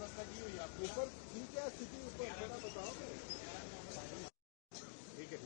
व्यवस्था की हुई है आपको? ऊपर ठीक है स्थिति, ऊपर थोड़ा बताओ। ठीक है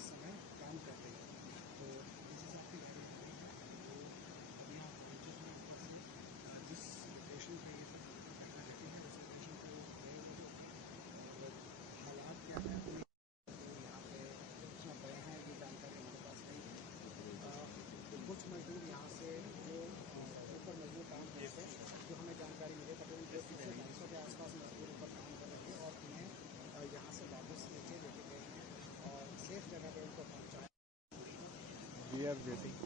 इस समय काम कर रही है, तो जिस हिसाब की गाड़ी है वो अभी आप जिस लोकेशन पे ये सब घटना घटी है उस लोकेशन पे वो गए हुए थे और हालात क्या है तो यहाँ पे कुछ गए हैं ये जानकारी हमारे पास नहीं है। तो कुछ मजदूर यहाँ से जो ऊपर मजदूर काम करते हैं, जो हमें जानकारी मिले तकरीबन 200 के आसपास मजदूर ऊपर काम कर रहे थे और उन्हें यहाँ से वापस नीचे लेके गए हैं और सेफ जगह पे उनको पहुँचाया। We are waiting.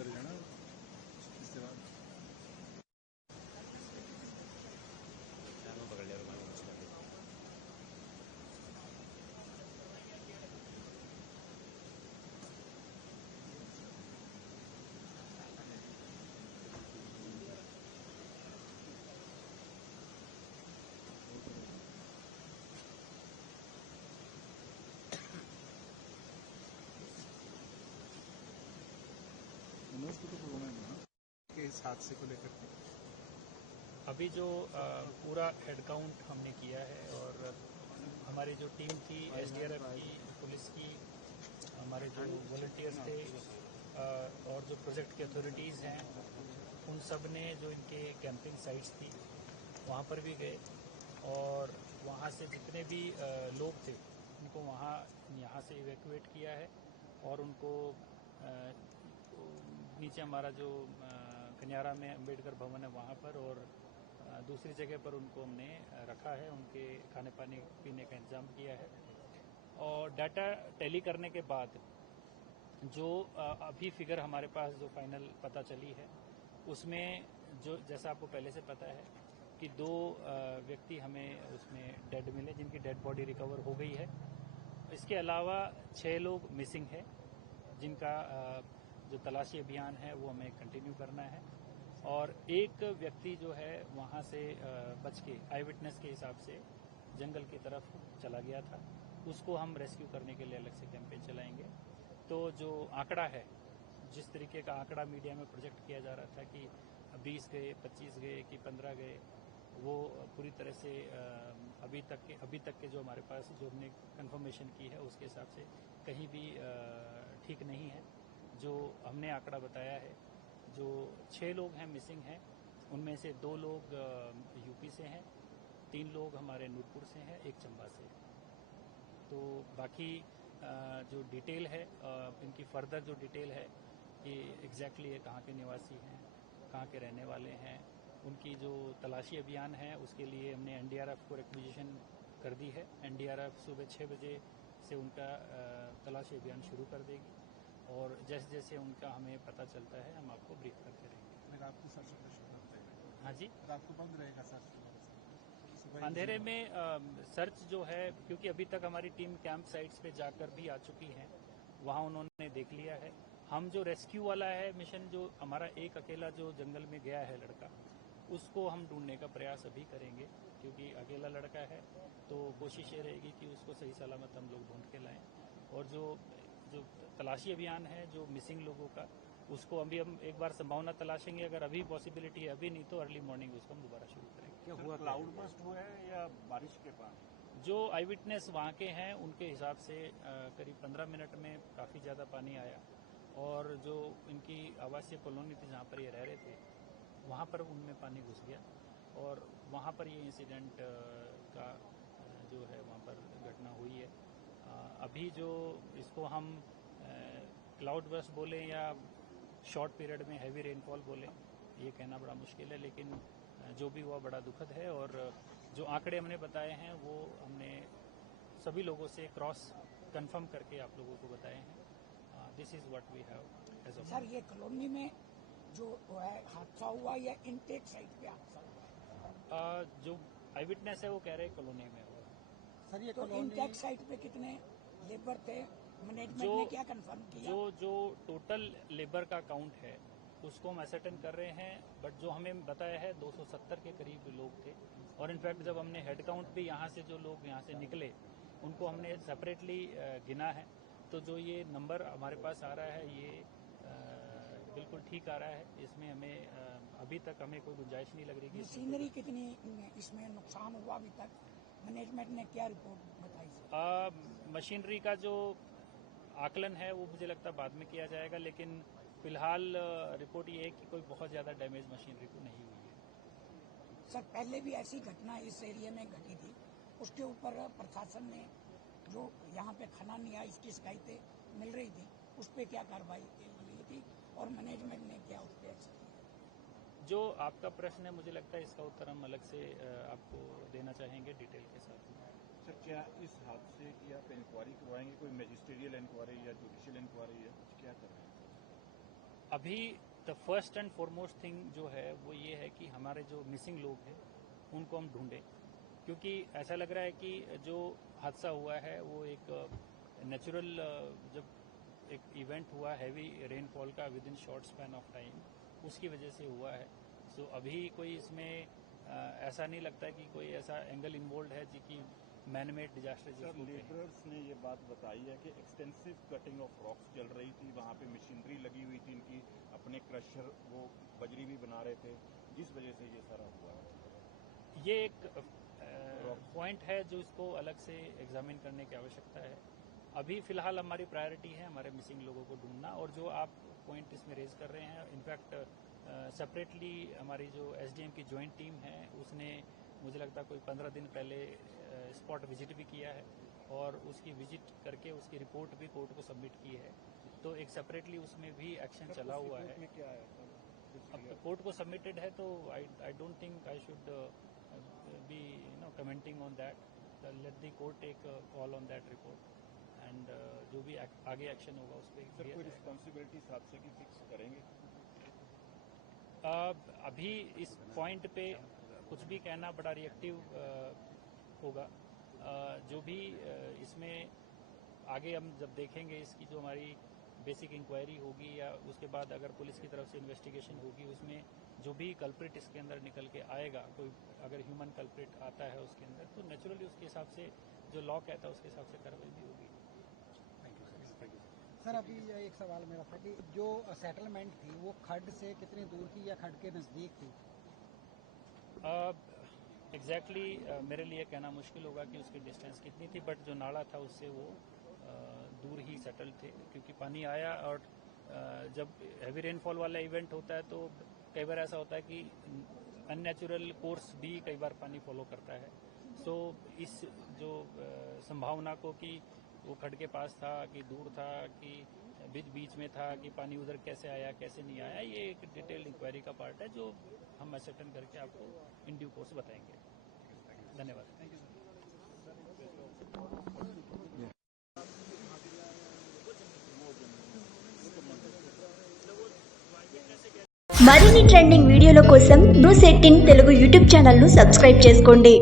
जाना इसके बाद पकड़ लिया। के इस हादसे को लेकर अभी जो पूरा हेड काउंट हमने किया है और हमारी जो टीम थी एसडीआरएफ की, पुलिस की, हमारे जो वॉलंटियर्स थे और जो प्रोजेक्ट की अथॉरिटीज़ हैं, उन सब ने जो इनके कैंपिंग साइट्स थी वहाँ पर भी गए और वहाँ से जितने भी लोग थे उनको यहाँ से इवैक्यूएट किया है और उनको नीचे हमारा जो कन्यारा में अम्बेडकर भवन है वहाँ पर और दूसरी जगह पर उनको हमने रखा है, उनके खाने पानी पीने का इंतजाम किया है। और डाटा टैली करने के बाद जो अभी फिगर हमारे पास जो फाइनल पता चली है उसमें जो जैसा आपको पहले से पता है कि 2 व्यक्ति हमें उसमें डेड मिले जिनकी डेड बॉडी रिकवर हो गई है। इसके अलावा 6 लोग मिसिंग है जिनका जो तलाशी अभियान है वो हमें कंटिन्यू करना है और एक व्यक्ति जो है वहाँ से बच के आई विटनेस के हिसाब से जंगल की तरफ चला गया था, उसको हम रेस्क्यू करने के लिए अलग से कैंपेन चलाएंगे। तो जो आंकड़ा है, जिस तरीके का आंकड़ा मीडिया में प्रोजेक्ट किया जा रहा था कि 20 गए, 25 गए कि 15 गए, वो पूरी तरह से अभी तक के जो हमारे पास जो हमने कंफर्मेशन की है उसके हिसाब से कहीं भी ठीक नहीं है। जो हमने आंकड़ा बताया है, जो 6 लोग हैं मिसिंग हैं, उनमें से 2 लोग यूपी से हैं, 3 लोग हमारे नूरपुर से हैं, 1 चंबा से। तो बाकी जो डिटेल है, इनकी फर्दर जो डिटेल है कि एग्जैक्टली ये कहाँ के निवासी हैं, कहाँ के रहने वाले हैं, उनकी जो तलाशी अभियान है उसके लिए हमने एनडीआरएफ को रिक्विजिशन कर दी है। एनडीआरएफ सुबह 6 बजे से उनका तलाशी अभियान शुरू कर देगी और जैसे जैसे उनका हमें पता चलता है हम आपको ब्रीफ करते रहेंगे। रात को सर्च ऑपरेशन करते हैं। हाँ जी, रात को बंद रहेगा सर्च। सुबह अंधेरे में सर्च जो है, क्योंकि अभी तक हमारी टीम कैंप साइट्स पे जाकर भी आ चुकी है, वहाँ उन्होंने देख लिया है। हम जो रेस्क्यू वाला है मिशन, जो हमारा एक अकेला जो जंगल में गया है लड़का, उसको हम ढूंढने का प्रयास अभी करेंगे, क्योंकि अकेला लड़का है तो कोशिश ये रहेगी कि उसको सही सलामत हम लोग ढूंढ के लाएं। और जो जो तलाशी अभियान है जो मिसिंग लोगों का, उसको अभी हम एक बार संभावना तलाशेंगे। अगर अभी पॉसिबिलिटी है, अभी नहीं तो अर्ली मॉर्निंग उसको हम दोबारा शुरू करेंगे। क्या हुआ, क्लाउड बस्ट हुआ है या बारिश के पानी? जो आई विटनेस वहाँ के हैं उनके हिसाब से करीब 15 मिनट में काफ़ी ज़्यादा पानी आया, और जो इनकी आवासीय कॉलोनी थी जहाँ पर ये रह रहे थे, वहाँ पर उनमें पानी घुस गया, और वहाँ पर ये इंसिडेंट का जो है वहाँ पर घटना हुई है। अभी जो इसको हम क्लाउड बस्ट बोलें या शॉर्ट पीरियड में हैवी रेनफॉल बोलें, ये कहना बड़ा मुश्किल है, लेकिन जो भी हुआ बड़ा दुखद है। और जो आंकड़े हमने बताए हैं वो हमने सभी लोगों से क्रॉस कंफर्म करके आप लोगों को बताए हैं। This is what we have as of. Sir, ये कॉलोनी में जो है हादसा हुआ या इनटेक साइट पे हादसा हुआ? जो आई विटनेस है वो कह रहे हैं कॉलोनी में हुआ। सर ये तो कॉलोनी इनटेक साइट पे कितने लेबर थे? मैनेजमेंट जो- ने क्या कंफर्म किया? जो टोटल लेबर का काउंट है उसको हम असर्टेन कर रहे हैं, बट जो हमें बताया है 270 के करीब लोग थे। और इनफैक्ट जब हमने हेड काउंट भी यहाँ से जो लोग यहाँ से निकले उनको हमने सेपरेटली गिना है, तो जो ये नंबर हमारे पास आ रहा है ये बिल्कुल ठीक आ रहा है। इसमें हमें अभी तक हमें कोई गुंजाइश नहीं लग रही कि मशीनरी कितनी इसमें नुकसान हुआ अभी तक? मैनेजमेंट ने क्या रिपोर्ट बताई सर? मशीनरी का जो आकलन है वो मुझे लगता है बाद में किया जाएगा, लेकिन फिलहाल रिपोर्ट ये है कि कोई बहुत ज़्यादा डैमेज मशीनरी को नहीं हुई है। सर, पहले भी ऐसी घटना इस एरिया में घटी थी, उसके ऊपर प्रशासन ने जो यहाँ पे खनन या इसकी शिकायतें मिल रही थी उस पर क्या कार्रवाई की हुई थी और मैनेजमेंट ने क्या उस पर एक्शन लिया? जो आपका प्रश्न है मुझे लगता है इसका उत्तर हम अलग से आपको देना चाहेंगे डिटेल के साथ। सर, क्या इस हादसे की आप इंक्वायरी करवाएंगे? कोई मैजिस्ट्रियल इंक्वायरी या जुडिशियल इंक्वायरी या कुछ क्या कर रहे हैं? अभी the first and foremost thing जो है वो ये है कि हमारे जो मिसिंग लोग हैं उनको हम ढूंढें, क्योंकि ऐसा लग रहा है कि जो हादसा हुआ है वो एक नेचुरल जब एक इवेंट हुआ हैवी रेनफॉल का with in short span of time, उसकी वजह से हुआ है। सो अभी कोई इसमें ऐसा नहीं लगता कि कोई ऐसा एंगल इन्वॉल्व है जी कि मैन मेड डिजास्टर सर, जिसको कहें। लेबरर्स ने ये बात बताई है कि एक्सटेंसिव कटिंग ऑफ रॉक्स चल रही थी, वहाँ पे मशीनरी लगी हुई थी इनकी, अपने क्रशर वो बजरी भी बना रहे थे, जिस वजह से ये सारा हुआ है। ये एक पॉइंट है जो इसको अलग से एग्जामिन करने की आवश्यकता है। अभी फिलहाल हमारी प्रायोरिटी है हमारे मिसिंग लोगों को ढूंढना, और जो आप पॉइंट इसमें रेज कर रहे हैं, इनफैक्ट सेपरेटली हमारी जो एसडीएम की जॉइंट टीम है उसने मुझे लगता है कोई 15 दिन पहले स्पॉट विजिट भी किया है, और उसकी विजिट करके उसकी रिपोर्ट भी कोर्ट को सबमिट की है। तो एक सेपरेटली उसमें भी एक्शन चला हुआ है। में क्या है सर? अब कोर्ट को सबमिटेड है तो I don't think I should be commenting on that. Let the court take call on that report, and जो भी आगे एक्शन होगा उस पर सर, कोई रिस्पॉन्सिबिलिटी हादसे की फिक्स करेंगे? अभी इस पॉइंट पे कुछ भी कहना बड़ा रिएक्टिव होगा। जो भी इसमें आगे हम जब देखेंगे इसकी जो हमारी बेसिक इंक्वायरी होगी या उसके बाद अगर पुलिस की तरफ से इन्वेस्टिगेशन होगी, उसमें जो भी कल्प्रिट इसके अंदर निकल के आएगा, कोई अगर ह्यूमन कल्प्रिट आता है उसके अंदर, तो नेचुरली उसके हिसाब से जो लॉ कहता है उसके हिसाब से कार्रवाई भी होगी। सर अभी एक सवाल मेरा था कि जो सेटलमेंट थी वो खड्ड से कितनी दूर थी या खड्ड के नज़दीक थी? एग्जैक्टली मेरे लिए कहना मुश्किल होगा कि उसकी डिस्टेंस कितनी थी, बट जो नाला था उससे वो दूर ही सेटल थे, क्योंकि पानी आया। और जब हैवी रेनफॉल वाला इवेंट होता है तो कई बार ऐसा होता है कि अननेचुरल कोर्स भी कई बार पानी फॉलो करता है। सो इस जो संभावना को कि वो खड्ड के पास था कि दूर था कि बीच में था कि पानी उधर कैसे आया कैसे नहीं आया, ये एक डिटेल्ड इंक्वायरी का पार्ट है जो हम असर्टेन करके आपको इन ड्यू कोर्स बताएंगे। धन्यवाद। మరిన్ని ట్రెండింగ్ వీడియోల కోసం న్యూస్ 18 తెలుగు యూట్యూబ్ ఛానల్ను సబ్స్క్రైబ్ చేసుకోండి.